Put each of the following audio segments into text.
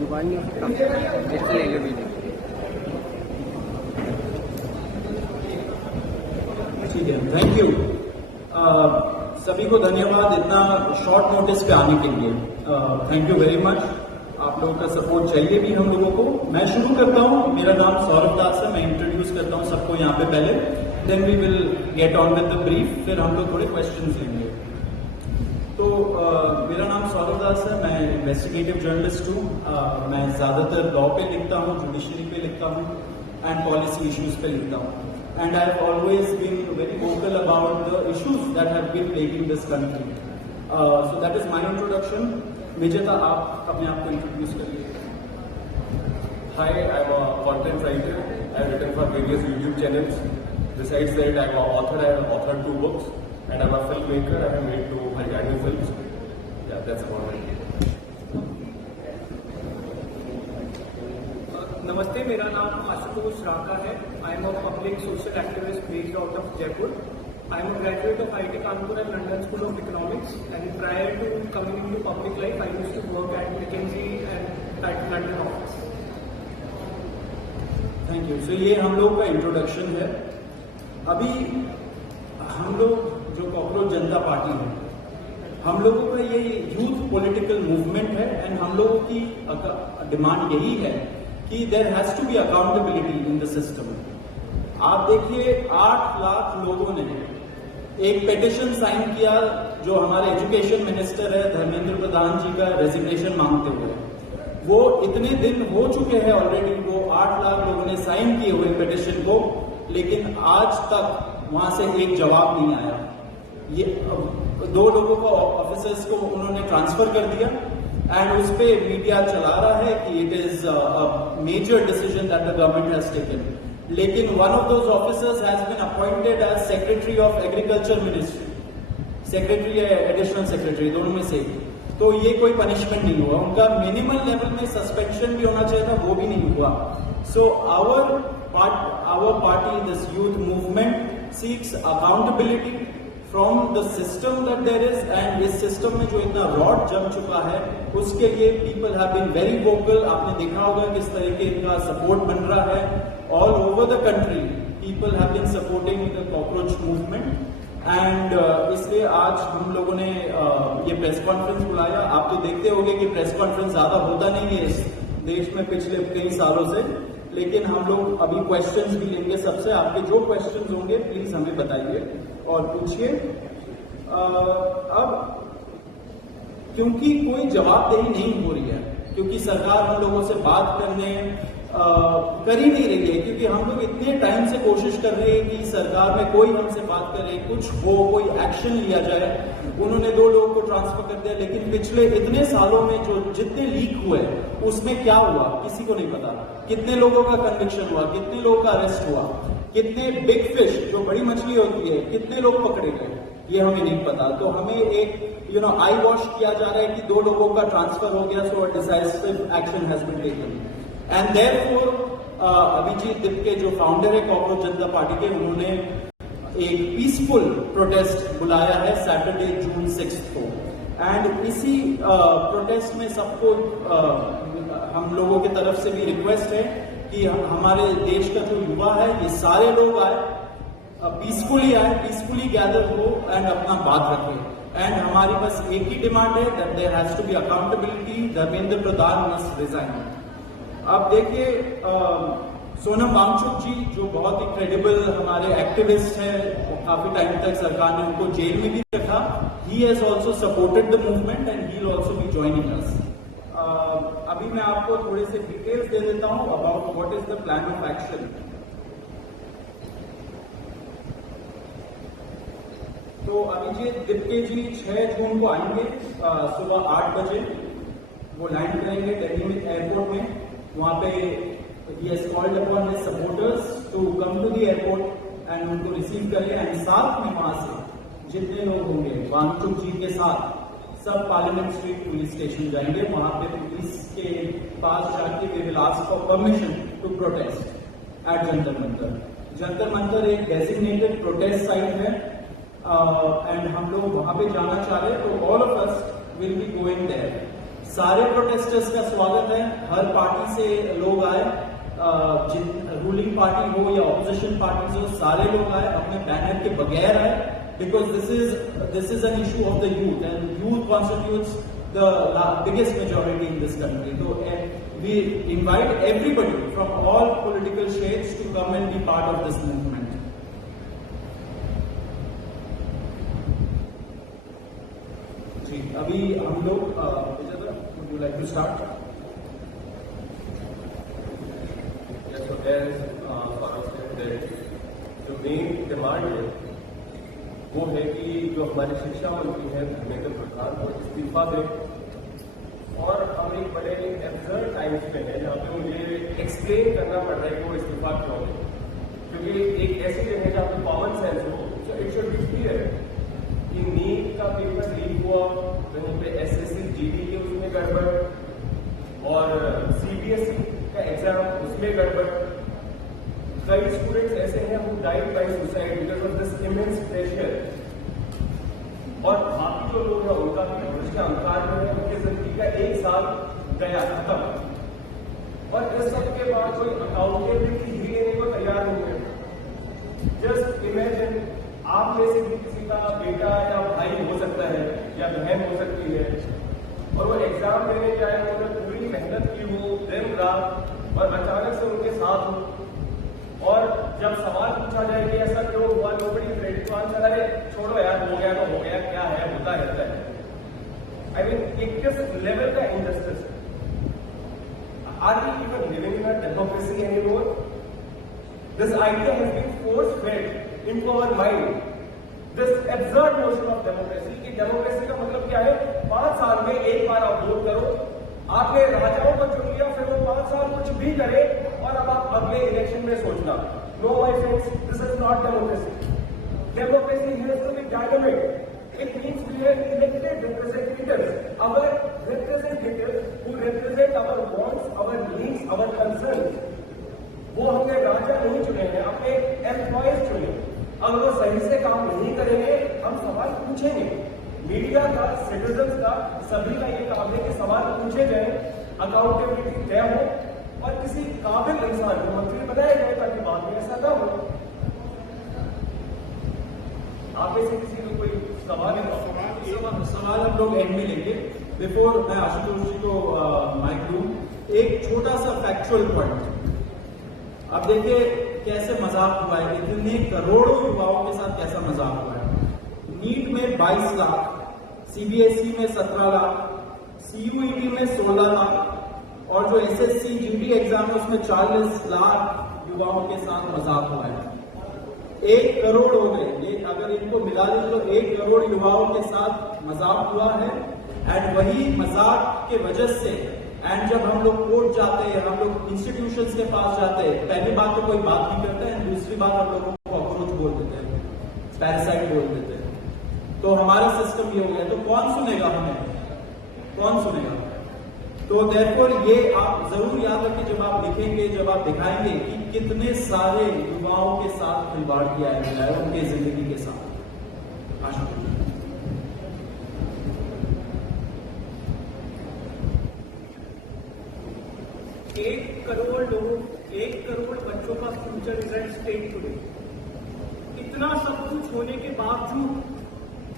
जुबान नहीं हो सकता इससे ले लो वीडियो। ठीक है, थैंक यू। सभी को धन्यवाद इतना शॉर्ट नोटिस पे आने के लिए। Thank you very much. आप लोगों का सपोर्ट चाहिए भी हम लोगों को। मैं शुरू करता हूँ। मेरा नाम सौरभ दास है। मैं इंट्रोड्यूस करता हूँ सबको यहाँ पे पहले, then we will get on with the brief, फिर हम लोग थोड़े क्वेश्चंस लेंगे। तो मेरा नाम सौरभ दास है। मैं इन्वेस्टिगेटिव जर्नलिस्ट हूँ। मैं ज़्यादातर लॉ पे लिखता हूँ, जुडिशरी पे लिखता हूँ एंड पॉलिसी इश्यूज पे लिखता हूँ। And I have always been very vocal about the issues that have been plaguing this country. So that is my introduction. Vijeta, आप अपने आप को introduce करिए. Hi, I am a content writer. I have written for various YouTube channels. Besides that, I am an author. I have authored 2 books, and I am a filmmaker. I have made 2 Haryanvi films. Yeah, that's about it. नमस्ते, मेरा नाम आशुतोष राका है। I am a public social activist based out of Jaipur. I am a graduate of IIT Kanpur and London School of Economics and prior to coming into public life I used to work at McKinsey and at London office. Thank you. So ये हम लोग का introduction है। अभी हम लोग जो cockroach जनता party है, हम लोगों का ये यूथ पॉलिटिकल मूवमेंट है एंड हम लोगों की डिमांड यही है कि there has to be accountability in the system. आप देखिए 8 लाख लोगों ने एक पिटीशन साइन किया जो हमारे एजुकेशन मिनिस्टर है धर्मेंद्र प्रधान जी का रेजिग्नेशन मांगते हुए। वो इतने दिन हो चुके हैं ऑलरेडी, वो 8 लाख लोगों ने साइन किए हुए पिटीशन को, लेकिन आज तक वहां से एक जवाब नहीं आया। ये 2 लोगों को ऑफिसर्स को उन्होंने ट्रांसफर कर दिया एंड उस पे मीडिया चला रहा है कि it is a major decision that the government has taken. लेकिन one of those officers has been appointed as secretary of agriculture ministry, secretary या एडिशनल सेक्रेटरी, दोनों में से। तो ये कोई पनिशमेंट नहीं हुआ। उनका मिनिमल लेवल में सस्पेंशन भी होना चाहिए था, वो भी नहीं हुआ। So our party, this youth movement seeks accountability from the system that there is, and इस सिस्टम में जो इतना रॉड जम चुका है उसके लिए people have been very vocal. आपने देखा होगा किस तरीके का सपोर्ट बन रहा है all over the country. People have been supporting the cockroach movement and इसलिए आज हम लोगों ने ये प्रेस कॉन्फ्रेंस बुलाया। आप तो देखते होंगे कि प्रेस कॉन्फ्रेंस ज्यादा होता नहीं है इस देश में पिछले कई सालों से, लेकिन हम लोग अभी क्वेश्चंस भी लेंगे सबसे। आपके जो क्वेश्चंस होंगे प्लीज हमें बताइए और पूछिए। अब क्योंकि कोई जवाबदेही नहीं हो रही है, क्योंकि सरकार हम लोगों से बात करने कर ही नहीं रही है, क्योंकि हम लोग इतने टाइम से कोशिश कर रहे हैं कि सरकार में कोई हमसे बात करे, कुछ हो, कोई एक्शन लिया जाए। उन्होंने 2 लोगों को ट्रांसफर कर दिया, लेकिन पिछले इतने सालों में जो जितने लीक हुए उसमें क्या हुआ किसी को नहीं पता। कितने लोगों का कन्विक्शन हुआ, कितने लोगों का अरेस्ट हुआ, कितने बिग फिश जो बड़ी मछली होती है कितने लोग पकड़े गए, ये हमें नहीं पता। तो हमें एक आई वॉश किया जा रहा है कि 2 लोगों का ट्रांसफर हो गया, so decisive action has been taken. And therefore Abhijit Dipke जो फाउंडर है कॉकरोच जनता पार्टी के, उन्होंने एक पीसफुल प्रोटेस्ट बुलाया है सैटरडे जून 6 को। एंड इसी प्रोटेस्ट में सबको हम लोगों की तरफ से भी रिक्वेस्ट है कि हमारे देश का जो युवा है ये सारे लोग आए, पीसफुली आए, पीसफुली गैदर हो एंड अपना बात रखें। एंड हमारी बस एक ही डिमांड है that there has to be accountability. Dharmendra Pradhan must resign. अब देखिए सोनम वांगचुक जी जो बहुत ही क्रेडिबल हमारे एक्टिविस्ट हैं, काफी टाइम तक सरकार ने उनको जेल में भी रखा। He has also supported the movement and he will also be joining us. अभी मैं आपको थोड़े से डिटेल्स दे देता हूं about what is the plan of action. तो अभिजीत दिप्के जी 6 जून को आएंगे सुबह 8 बजे। वो लैंड करेंगे दिल्ली में एयरपोर्ट में। वहां पे he has called upon his supporters to come to the airport and उनको रिसीव करें। एंड साथ में वहां से जितने लोग होंगे वांगचुक जी के साथ सब पार्लियामेंट स्ट्रीट पुलिस स्टेशन जाएंगे। वहां पे पुलिस के पास जाके we will ask for permission to protest at Jantar Mantar. Jantar Mantar एक डेजिग्नेटेड प्रोटेस्ट साइट है एंड हम लोग वहां पे जाना चाह रहे हैं, तो all of us will be going there. सारे प्रोटेस्टर्स का स्वागत है, हर पार्टी से लोग आए, रूलिंग पार्टी हो या ऑपोजिशन पार्टी हो, सारे लोग आए, अपने बैनर के बगैर आए, because this is an issue of the youth and youth constitutes the biggest majority in this country. So we invite everybody from all political shades to come and be part of this movement. जी, अभी हम लोग would you like to start? Yes, so as Farooq said, the main demand है वो है कि जो हमारी शिक्षा मंत्री है धर्मेंद्र प्रधान वो इस्तीफा दे, और हम एक बड़े एब्सर्ड टाइम्स पे हैं जहाँ पे मुझे एक्सप्लेन करना पड़ रहा है कि वो इस्तीफा क्यों दे, क्योंकि एक ऐसी जगह जहाँ पे कॉमन सेंस हो, so it should be clear कि नीट का पेपर लीक हुआ, वहीं पे SSC GD के उसमें गड़बड़ और CBSE का एग्जाम उसमें गड़बड़। कई स्टूडेंट्स ऐसे हैं who died by suicide because of this immense pressure, और बाकी जो लोग हैं उनका भी भविष्य अंधकार में है, उनकी जिंदगी का 1 साल गया खत्म, और इस सब के बाद कोई अकाउंटेबिलिटी ही लेने को तैयार नहीं है। जस्ट इमेजिन, आप में से भी किसी का बेटा या भाई हो सकता है या बहन हो सकती है, और वो एग्जाम देने जाए, उन्होंने पूरी मेहनत की हो दिन रात, और अचानक से उनके साथ हो, और जब सवाल पूछा जाए कि ऐसा क्यों हुआ, nobody is ready to answer, अरे छोड़ो यार, हो गया तो हो गया, क्या है, होता रहता है। आई मीन एक किस लेवल का इनजस्टिस है। Are we even living in a democracy anymore? This idea has been force fed into our mind, this absurd notion of democracy, कि डेमोक्रेसी का मतलब क्या है, 5 साल में एक बार आप वोट करो, आपने राजाओं को चुन लिया, फिर वो 5 साल कुछ भी करे, और अब आप अगले इलेक्शन में सोचना। No my friends, this is not democracy. Democracy has to be dynamic. It means we have elected representatives, our representatives who represent our wants, our needs, our concerns. वो हमने राजा नहीं चुने हैं, अपने एम्प्लॉयज चुने। अगर वो सही से काम नहीं करेंगे, हम सवाल पूछेंगे। मीडिया का, सिटीजन्स का, सभी का ये काम है कि सवाल पूछे जाए, अकाउंटेबिलिटी तय हो, और किसी काबिल इंसान को मंत्री बनाया जाए ताकि बाद में ऐसा ना हो। आप में से किसी को कोई सवाल हम लोग एंड में लेंगे। बिफोर मैं आशुतोष जी को माइक दूं, एक छोटा सा फैक्चुअल पॉइंट। अब देखिए कैसे मजाक हुआ है, इतने करोड़ों युवाओं के साथ कैसा मजाक हुआ है। नीट में 22 लाख, CBSE में 17 लाख, CUET में 16 लाख, और जो SSC GD एग्जाम है उसमें 40 लाख युवाओं के साथ मजाक हुआ है। 1 करोड़ हो गए, ये अगर इनको मिला दें तो 1 करोड़ युवाओं के साथ मजाक हुआ है। एंड वही मजाक के वजह से, एंड जब हम लोग कोर्ट जाते हैं, हम लोग इंस्टीट्यूशंस के पास जाते हैं, पहली बात तो कोई बात नहीं करता है, दूसरी बात हम लोगों को कॉकरोच बोल देते हैं, पैरासाइट बोल देते हैं। तो हमारा सिस्टम ये हो गया, तो कौन सुनेगा हमें, कौन सुनेगा? तो देयरफॉर ये आप जरूर याद रखें जब आप लिखेंगे, जब आप दिखाएंगे कि कितने सारे युवाओं के साथ खिलवाड़ किया गया है, उनके जिंदगी के साथ। एक करोड़ लोगों, 1 करोड़ बच्चों का future is at stake today. इतना सब कुछ होने के बावजूद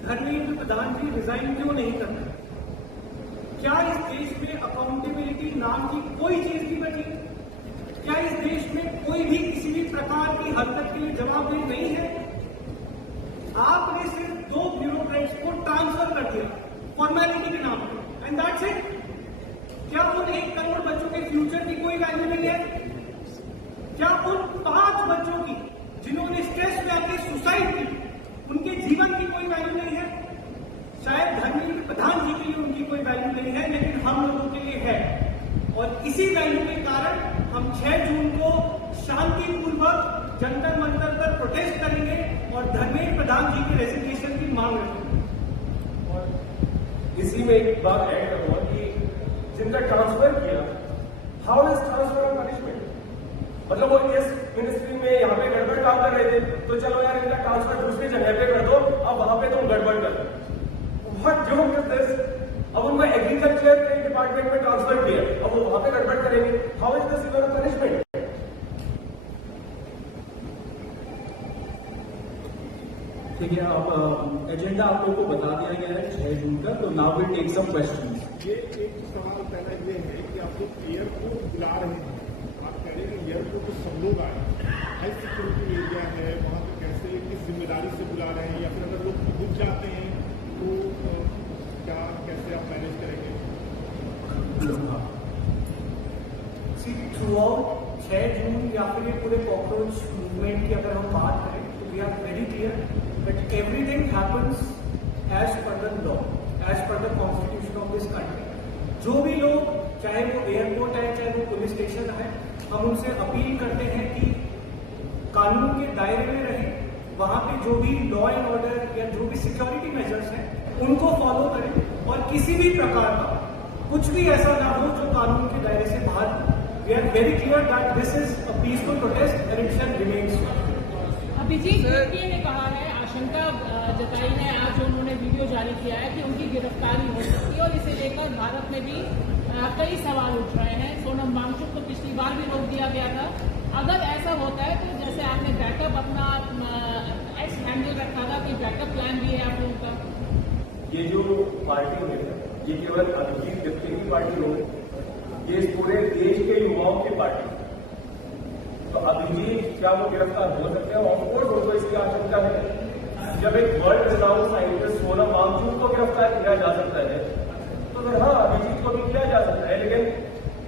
धर्मेंद्र प्रधान जी रिजाइन क्यों नहीं कर रहे? क्या इस देश में अकाउंटेबिलिटी नाम की कोई चीज नहीं बची? क्या इस देश में कोई भी किसी भी प्रकार की हरकत के लिए जवाबदेही नहीं है? आपने सिर्फ 2 ब्यूरोक्रेट्स को ट्रांसफर कर दिया फॉर्मेलिटी के नाम पर, एंड दैट्स इट। क्या उन 1 करोड़ बच्चों के फ्यूचर की कोई वैल्यू नहीं है? क्या उन 5 बच्चों की जिन्होंने स्ट्रेस में आके सुसाइड की, उनके जीवन की कोई वैल्यू नहीं है? शायद धर्मेंद्र प्रधान जी के लिए उनकी कोई वैल्यू नहीं है, लेकिन हम लोगों के लिए है। और इसी वैल्यू के कारण हम 6 जून को शांतिपूर्वक जंतर मंतर पर प्रोटेस्ट करेंगे और धर्मेंद्र प्रधान जी के रेजिग्नेशन की मांग रखेंगे। और इसी में एक बात ऐड करूंगा कि जिनका ट्रांसफर किया, how is transfer of punishment? मतलब वो इस मिनिस्ट्री में यहाँ पे गड़बड़ काम कर रहे थे, तो चलो यार इनका ट्रांसफर दूसरी जगह पे कर दो, अब वहां पे तुम गड़बड़ कर। What joke is this? अब उनको एग्रीकल्चर के डिपार्टमेंट डिपार्टमेंट में ट्रांसफर किया, अब वो वहां पे गड़बड़ करेंगे, how is this even a punishment? ठीक है, अब एजेंडा आप लोगों को बता दिया गया है 6 जून का, तो now we take some questions. ये एक सवाल पहला ये है कि आप लोग एयरपोर्ट बुला रहे हैं, आप कह रहे हैं कि एयरपोर्ट को सब लोग आए, हाई सिक्योरिटी एरिया है, वहाँ पे कैसे किस जिम्मेदारी से बुला रहे हैं, या फिर अगर लोग रुक जाते हैं तो क्या कैसे आप मैनेज करेंगे? थ्रू आउट 6 जून या फिर ये पूरे कॉकरोच मूवमेंट की अगर हम बात करें तो we are very clear that everything happens as per the law, as per the constitution of this country. जो भी लोग, चाहे वो एयरपोर्ट है चाहे वो पुलिस स्टेशन है, हम उनसे अपील करते हैं कि कानून के दायरे में रहे, वहां पे जो भी लॉ एंड ऑर्डर या जो भी सिक्योरिटी मेजर्स हैं उनको फॉलो करें और किसी भी प्रकार का कुछ भी ऐसा ना हो जो कानून के दायरे से बाहर। We are very clear that this is a peaceful protest and it shall remain so. Abhijeet Yukti ने कहा है, आशंका जताई है, आज उन्होंने वीडियो जारी किया है कि उनकी गिरफ्तारी हो सकती है और इसे लेकर भारत में भी कई सवाल उठ रहे हैं। सोनम वांगचुक को पिछली बार भी रोक दिया गया था। अगर ऐसा होता है तो जैसे आपने बैकअप अपना एक्स हैंडल रखा था कि बैकअप प्लान भी है आप लोगों का? ये जो पार्टी है ये केवल अभिजीत युक्ति की पार्टी हो, ये इस पूरे देश के युवाओं की पार्टी। तो अभिजीत क्या वो गिरफ्तार हो सकते हैं? ऑफकोर्स उनको इसकी आशंका है। जब एक world renowned scientist Sonam Wangchuk को गिरफ्तार किया जा सकता है तो फिर हाँ, अभिजीत को भी किया जा सकता है, लेकिन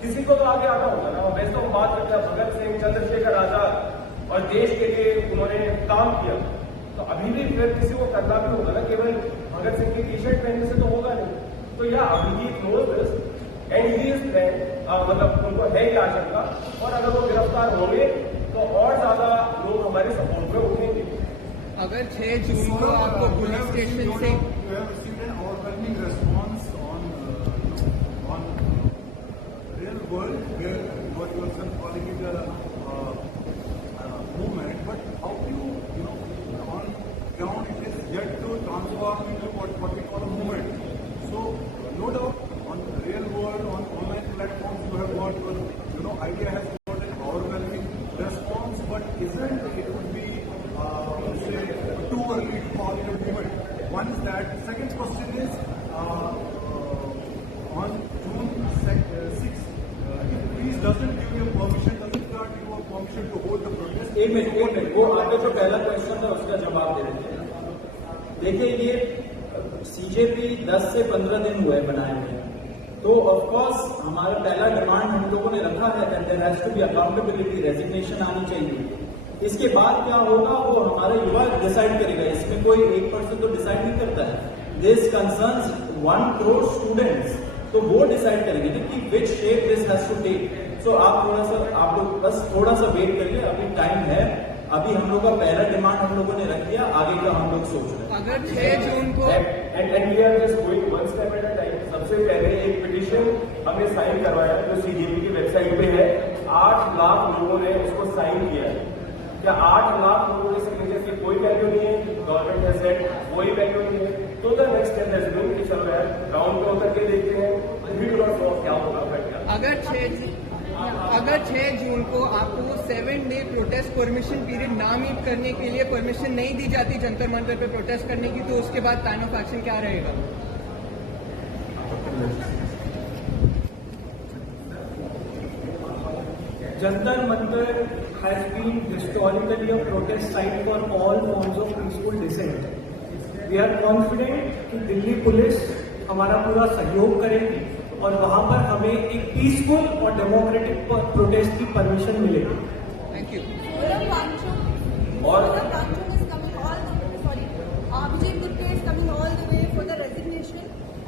किसी को तो आगे आना होगा ना। वैसे तो हम बात करते हैं भगत सिंह, चंद्रशेखर आजाद और देश के लिए उन्होंने काम किया, तो अभी भी फिर किसी को करना भी होगा ना। केवल भगत सिंह की टी शर्ट पहनने से तो होगा नहीं। तो यह Abhijeet knows this and he is plan, मतलब उनको है ये आशंका, और अगर वो गिरफ्तार होंगे तो और ज्यादा लोग हमारे सपोर्ट में उठेंगे। अगर 6 जून को आपको पुलिस स्टेशन से overwhelming response on real world where what you are calling it a movement, but how do you know on ground it is yet to transform into what we call a movement. So no doubt on real world, on online platforms you have got your idea has got an overwhelming response, but isn't it would be say too early to call it a movement? One is that. Second question is on June 6th, if police doesn't give you permission, doesn't grant you a permission to hold the protest. एक minute, वो आपने जो पहला question था उसका जवाब दे देते हैं। देखिए, ये सीजेपी 10 से 15 दिन हुए बनाए हुए, तो ऑफकोर्स हमारा पहला डिमांड हम लोगों ने रखा है that there has to be accountability, resignation आनी चाहिए। इसके बाद क्या होगा वो हमारा युवा डिसाइड करेगा, इसमें कोई एक पर्सन तो डिसाइड नहीं करता है। दिस कंसर्न्स 1 करोड़ स्टूडेंट्स, तो वो डिसाइड करेंगे कि which shape this has to take. So आप लोग बस थोड़ा सा वेट करिए, अभी टाइम है। अभी हम लोग का पहला डिमांड हम लोगों ने रख दिया, आगे का हम लोग सोच रहे हैं। अगर 6 जून को and we are just going one step at a time. सबसे पहले एक पिटीशन हमने साइन करवाया जो सीजेपी की वेबसाइट पे है, 8 लाख लोगों ने उसको साइन किया है। क्या 8 लाख लोगों के सिग्नेचर की कोई वैल्यू नहीं है? गवर्नमेंट ने सेट कोई वैल्यू नहीं है, तो the next step has been कि चल रहा है, ग्राउंड पे उतर के देखते हैं, वी डू नॉट नो क्या होगा। अगर 6 जून को आपको 7 डे प्रोटेस्ट परमिशन पीरियड ना मीट करने के लिए परमिशन नहीं दी जाती जंतर मंतर पे प्रोटेस्ट करने की, तो उसके बाद प्लान ऑफ एक्शन क्या रहेगा? Jantar Mantar has been historically a protest site for all forms of peaceful dissent. We are confident कि दिल्ली पुलिस हमारा पूरा सहयोग करेगी और वहां पर हमें एक पीसफुल और डेमोक्रेटिक प्रोटेस्ट की परमिशन मिलेगी। Thank you. Abhijit Gupta is coming all the way for the resignation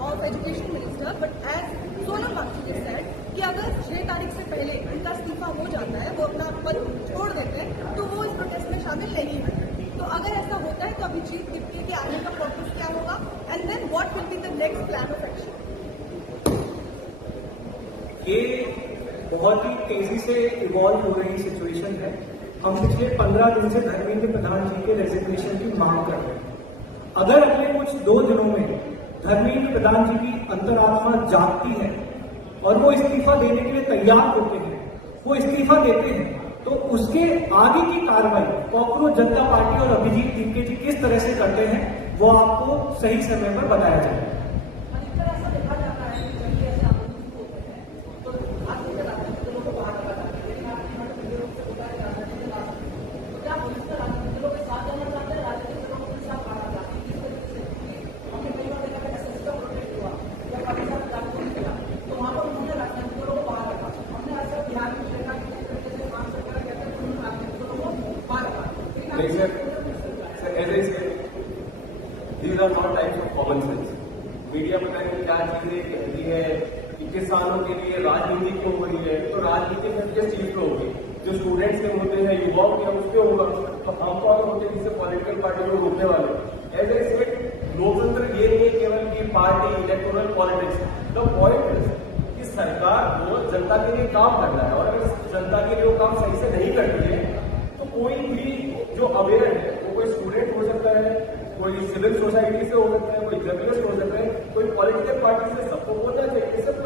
of Education Minister, but as Sonam Wangchuk has said कि अगर 6 तारीख से पहले उनका इस्तीफा हो जाता है, वो अपना पद छोड़ देते हैं, तो वो इस प्रोटेस्ट में शामिल नहीं है। तो अगर ऐसा होता है तो अभिजीत गुप्ता के आने का प्रोसेस क्या होगा, and then what will be the next plan of action? ये बहुत ही तेजी से इवॉल्व हो रही सिचुएशन है। हम पिछले 15 दिन से धर्मेंद्र प्रधान जी के रेजिग्नेशन की मांग कर रहे हैं। अगर अगले कुछ 2 दिनों में धर्मेंद्र प्रधान जी की अंतरात्मा जागती है और वो इस्तीफा देने के लिए तैयार होते हैं, वो इस्तीफा देते हैं, तो उसके आगे की कार्रवाई कॉकरोच जनता पार्टी और अभिजीत टिमके जी किस तरह से करते हैं वो आपको सही समय पर बताया जाएगा। Sir, as I said, these are not types of common sense. Media पता नहीं क्या चीजें कहती है कि किसानों के लिए राजनीति क्यों हो रही है, तो राजनीति में किस चीज पे होगी, जो स्टूडेंट्स के होते हैं, युवाओं के उस पे होगा, तो हम कौन होते हैं जिससे पॉलिटिकल पार्टी को रोकने वाले। एज आई सेड, लोकतंत्र ये नहीं है केवल की party electoral politics. The point is कि सरकार को जनता के लिए काम करना है, और अगर जनता के लिए वो काम सही से नहीं करती है तो कोई भी जो अवेयर है, वो कोई स्टूडेंट हो सकता है, कोई सिविल सोसाइटी से हो सकता है, कोई जर्नलिस्ट हो सकता है, कोई पॉलिटिकल पार्टी से, सबको बोलना चाहिए। सब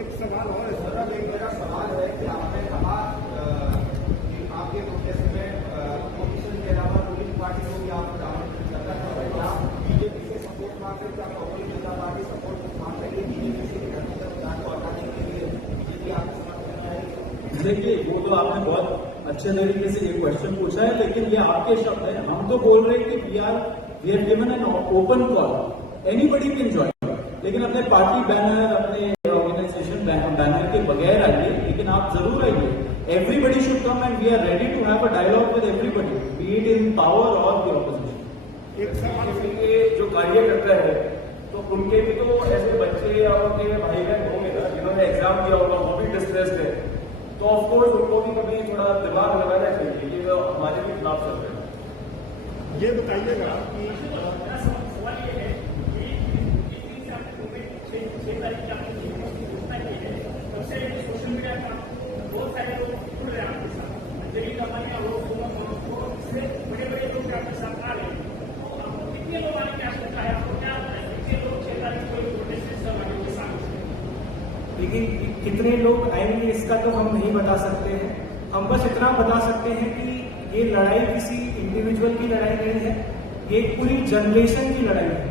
एक सवाल और है सर, एक मेरा सवाल है कि आपने कहा कि आपके प्रोटेस्ट में ऑपोजिशन के अलावा रूलिंग पार्टी को भी आप आमंत्रित करना चाहते हैं, आप बीजेपी से सपोर्ट मांगते हैं, आप कांग्रेस जनता पार्टी सपोर्ट मांग रही है बीजेपी से विधान को हटाने के लिए बीजेपी आपको समर्थन करना है। देखिए, वो तो आपने बहुत अच्छे तरीके से ये क्वेश्चन पूछा है, लेकिन ये आपके शब्द है। हम तो बोल रहे हैं कि we are given an open call, anybody can join, लेकिन अपने पार्टी बैनर, अपने ऑर्गेनाइजेशन बैनर के बगैर आइए, लेकिन आप जरूर आइए। Everybody should come and we are ready to have a dialogue with everybody, be it in power और द ऑपोजिशन। एक सवाल के जो कार्यकर्ता है, तो उनके भी तो ऐसे बच्चे या उनके भाई बहन होंगे ना जिन्होंने एग्जाम दिया होगा, वो भी डिस्ट्रेस्ड है, तो ऑफकोर्स उनको भी कभी थोड़ा दिमाग लगाना चाहिए कि वो हमारे भी खिलाफ चल रहे हैं। ये बताइएगा कि सवाल ये है कि सोशल मीडिया का बहुत सारे लोग जुड़ रहे हैं आपके साथ, जरिए हमारे बड़े बड़े लोग आपके साथ आ रहे हैं, कितने लोग आने की आवश्यकता है, आपको क्या कितने लोग 6 तारीख को प्रोटेस्ट आगे के साथ? लेकिन कितने लोग आएंगे इसका तो हम नहीं बता सकते हैं। हम बस इतना बता सकते हैं कि ये लड़ाई किसी इंडिविजुअल की लड़ाई नहीं है, ये एक पूरी जनरेशन की लड़ाई है।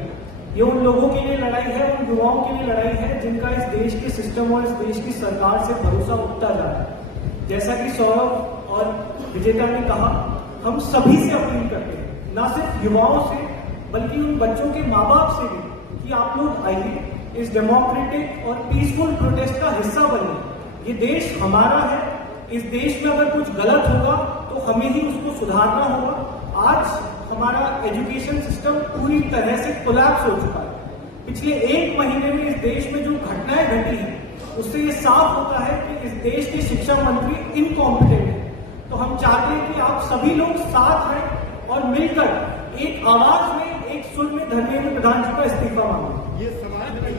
ये उन लोगों के लिए लड़ाई है, उन युवाओं के लिए लड़ाई है जिनका इस देश के सिस्टम और इस देश की सरकार से भरोसा उठता जा रहा है। जैसा कि सौरभ और विजेता ने कहा, हम सभी से अपील करते हैं, ना सिर्फ युवाओं से बल्कि उन बच्चों के माँ बाप से भी, कि आप लोग आइए, इस डेमोक्रेटिक और पीसफुल प्रोटेस्ट का हिस्सा बनिए। ये देश हमारा है, इस देश में अगर कुछ गलत होगा तो हमें ही उसको सुधारना होगा। आज हमारा एजुकेशन सिस्टम पूरी तरह से कोलैप्स हो चुका है। पिछले 1 महीने में इस देश में जो घटनाएं घटी हैं उससे ये साफ होता है कि इस देश के शिक्षा मंत्री इनकॉम्पिटेंट है। तो हम चाहते हैं कि आप सभी लोग साथ हैं और मिलकर एक आवाज में, एक सुर में धर्मेंद्र प्रधान जी का इस्तीफा मांगे। ये सवाल मेरा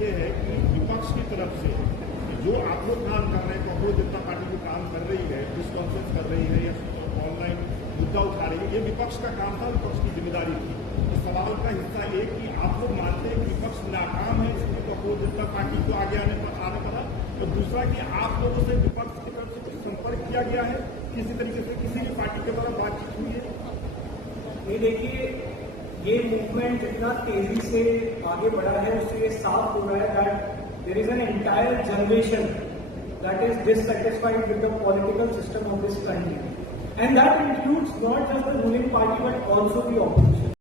ये है कि विपक्ष की तरफ से जो आप लोग काम कर रहे हैं, कांग्रेस जनता पार्टी जो काम कर रही है, प्रेस कॉन्फ्रेंस कर रही है या ऑनलाइन मुद्दा उठा रही है, ये विपक्ष का काम था, विपक्ष की जिम्मेदारी थी। तो सवाल का हिस्सा ये कि आप लोग मानते हैं कि विपक्ष नाकाम है, इसलिए कांग्रेस जनता पार्टी को आगे आने पड़ा, और दूसरा कि आप लोगों से विपक्ष की तरफ से कुछ संपर्क किया गया है, किसी तरीके से किसी भी पार्टी के द्वारा बातचीत हुई है? ये देखिए, ये मूवमेंट जितना तेजी से आगे बढ़ा है उससे ये साफ हो रहा है that there is an entire generation that is dissatisfied with the political system of this country, and that includes not just the ruling party but also the opposition.